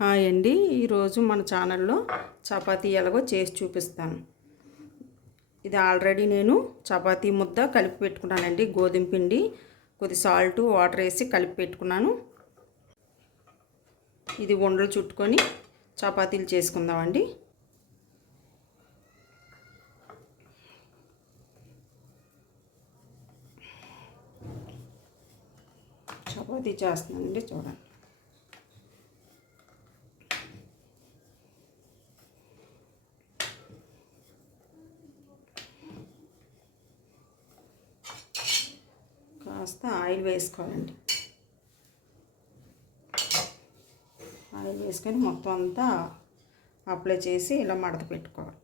Hi అండి, ఈరోజు మన ఛానల్లో చపాతీ ఎలాగో చేసి చూపిస్తాను. ఇది ఆల్రెడీ నేను చపాతీ ముద్ద కలిపి పెట్టుకున్నానండి. గోధుమ పిండి కొద్ది సాల్ట్ వాటర్ వేసి కలిపి పెట్టుకున్నాను. ఇది ఉండలు చుట్టుకొని చపాతీలు చేసుకుందామండి. చపాతీ చేస్తున్నానండి, చూడండి. కాస్త ఆయిల్ వేసుకోవాలండి. ఆయిల్ వేసుకొని మొత్తం అంతా అప్లై చేసి ఇలా మడత పెట్టుకోవాలి.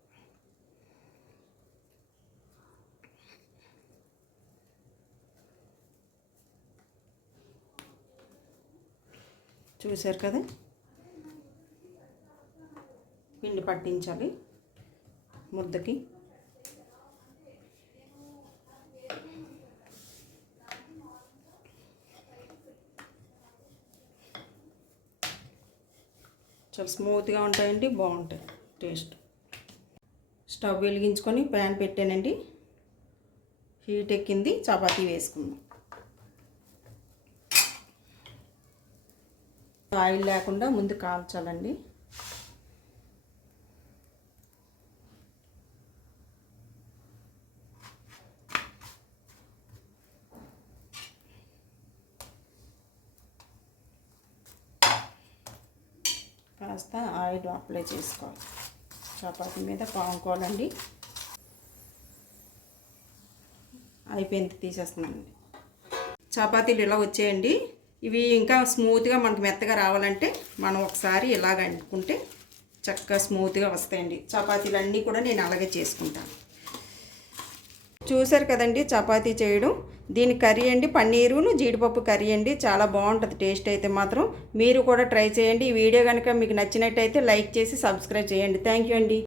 చూశారు కదా, పిండి పట్టించాలి ముద్దకి. చాలా స్మూత్గా ఉంటాయండి, బాగుంటాయి టేస్ట్. స్టవ్ వెలిగించుకొని ప్యాన్ పెట్టానండి. హీట్ ఎక్కింది, చపాతీ వేసుకుందాం. ఆయిల్ లేకుండా ముందు కాల్చాలండి. కాస్త ఆయిల్ అప్లై చేసుకోవాలి, చపాతీ మీద పాముకోవాలండి. అయిపోయింది, తీసేస్తున్నానండి. చపాతీలు ఇలా వచ్చేయండి. ఇవి ఇంకా స్మూత్గా మనకు మెత్తగా రావాలంటే మనం ఒకసారి ఇలాగ అంటుకుంటే చక్కగా స్మూత్గా వస్తాయండి. చపాతీలు అన్నీ కూడా నేను అలాగే చేసుకుంటాను. చూసారు కదండి చపాతీ చేయడం. దీని కర్రీ అండి, పన్నీరును జీడిపప్పు కర్రీ అండి. చాలా బాగుంటుంది టేస్ట్ అయితే మాత్రం. మీరు కూడా ట్రై చేయండి. ఈ వీడియో కనుక మీకు నచ్చినట్టయితే లైక్ చేసి సబ్స్క్రైబ్ చేయండి. థ్యాంక్ యూ అండి.